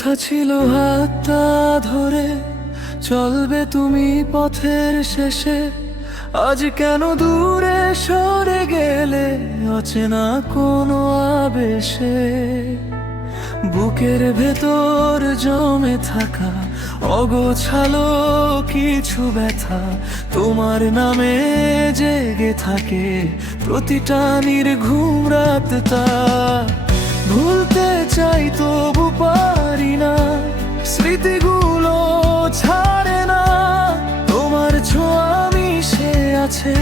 কথা ছিল হাতটা ধরে চলবে তুমি পথের শেষে, আজ কেন দূরে সরে গেলে অচেনা কোনো আবেশে। বুকের ভেতর জমে থাকা অগোছালো কিছু ব্যথা, তোমার নামে জেগে থাকে প্রতিটা নির্ঘুম রাতটা। ভুলতে চাই তবু পারি না, স্মৃতিগুলো ছাড়ে না। তোমার ছোঁয়া মিশে আছে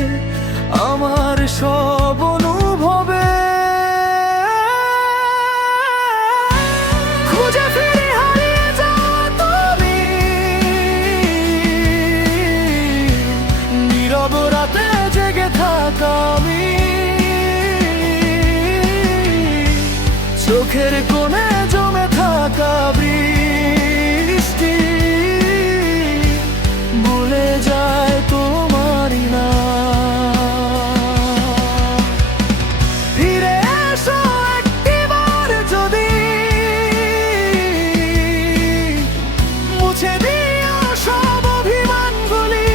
আমার সব অনুভবে। খুঁজে ফিরে হারিয়ে যাওয়া তুমি, নীরব রাতে জেগে থাকা আমি, চোখের কোণে জমে থাকা বৃষ্টি ভুলে যায় তোমারই না। ফিরে এসো একটিবার যদি, মুছে দিও সব অভিমানগুলি।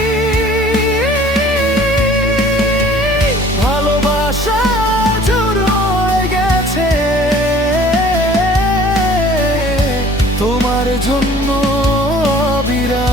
ভালোবাসা জুড়ে গেছে তোমার জন্য বিরাট।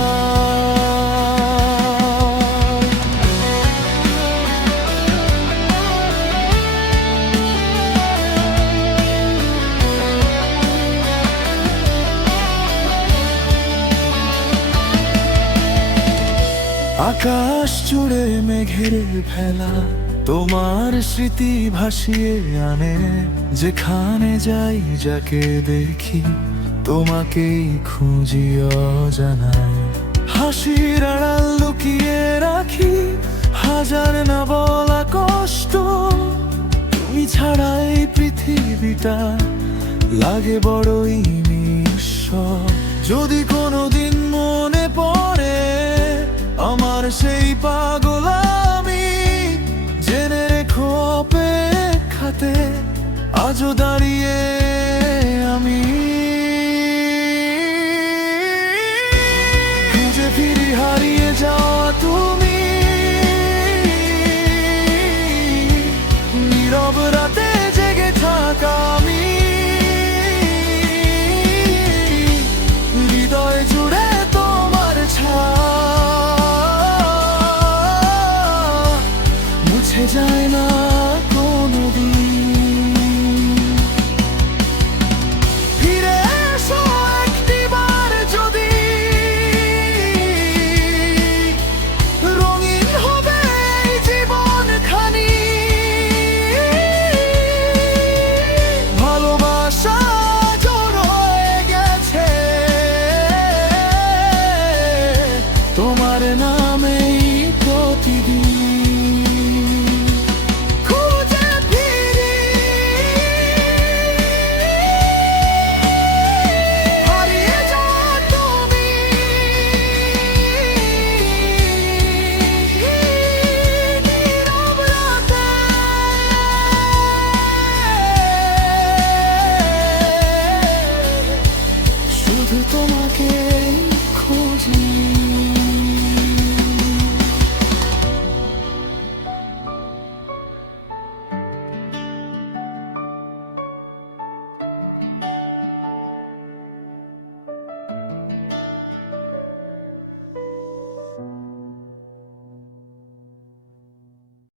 আকাশ জুড়ে মেঘের ভেলা তোমার স্মৃতি ভাসিয়ে আনে। যেখানে যাই যাকে দেখি তোমাকেই খুঁজি অজানায়। হাসির আড়াল লুকিয়ে রাখি হাজার না বলা কষ্ট। তুমি ছাড়া এই পৃথিবীটা লাগে বড়ই নিঃস্ব। যদি কোনোদিন মনে পড়ে আমার সেই পাগল আমি, জেনে রেখো অপেক্ষাতে আজও দাঁড়িয়ে আমি। খুঁজে ফিরি হারিয়ে